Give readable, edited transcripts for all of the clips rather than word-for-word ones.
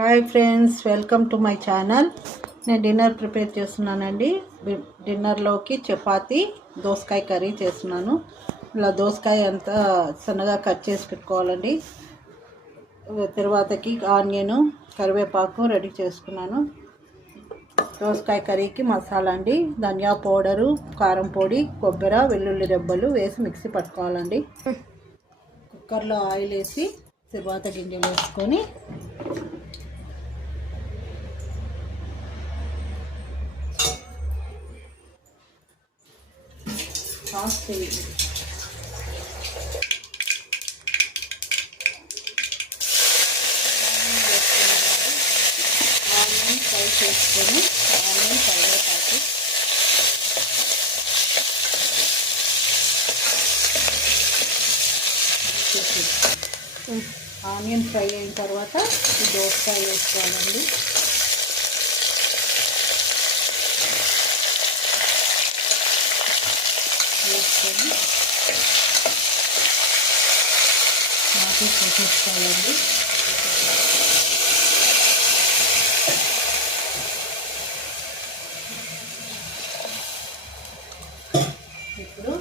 Hi friends, welcome to my channel. నేను dinner prepare చేస్తున్నానండి. డిన్నర్లోకి చపాతి దోసకాయ కర్రీ చేస్తున్నాను. ఇలా దోసకాయ అంతా సన్నగా కట్ చేసి పెట్టుకోవాలండి. తర్వాతకి ఆనియన్, కరివేపాకు రెడీ చేసుకున్నాను. దోసకాయ కర్రీకి మసాలా అండి, ధనియా పౌడరు, కారం పొడి, కొబ్బరి, వెల్లుల్లి రెబ్బలు వేసి మిక్సీ పట్టుకోవాలండి. కుక్కర్లో ఆయిల్ వేసి తర్వాత గింజలు వేసుకొని సాస్ చేయండి. ఆనియన్ ఫ్రై చేసుకొని ఆనియన్ కరివేపాకు ఆనియన్ ఫ్రై అయిన తర్వాత ఈ దోసకాయ వేసుకోవాలండి. వేసుకొని వేసేసుకోవాలండి. ఇప్పుడు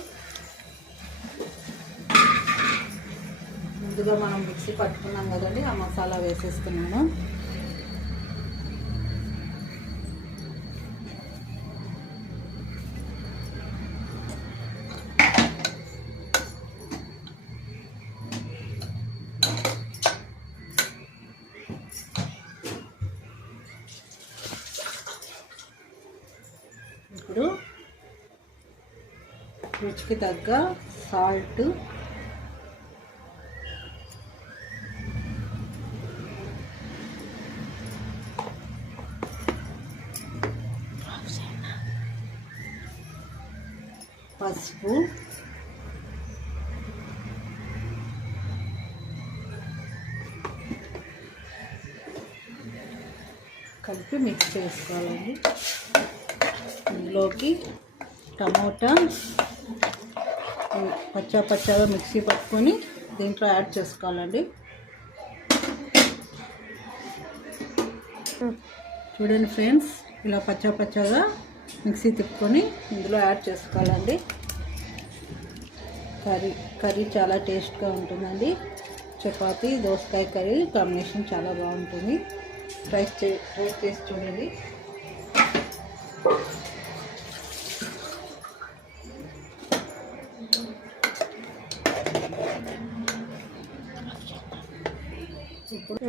ముందుగా మనం మిక్సీ పట్టుకున్నాం కదండి, ఆ మసాలా వేసేస్తున్నాను. ఇప్పుడు రుచికి తగ్గ సాల్ట్, పసుపు, కలిపి మిక్స్ చేసుకోవాలండి. ఇందులోకి టమోటా పచ్చగా మిక్సీ పట్టుకొని దీంట్లో యాడ్ చేసుకోవాలండి. చూడండి ఫ్రెండ్స్, ఇలా పచ్చగా మిక్సీ తిప్పుకొని ఇందులో యాడ్ చేసుకోవాలండి. కర్రీ చాలా టేస్ట్గా ఉంటుందండి. చపాతీ దోసకాయ కర్రీ కాంబినేషన్ చాలా బాగుంటుంది. ట్రై చేసి చూడండి. ఇప్పుడు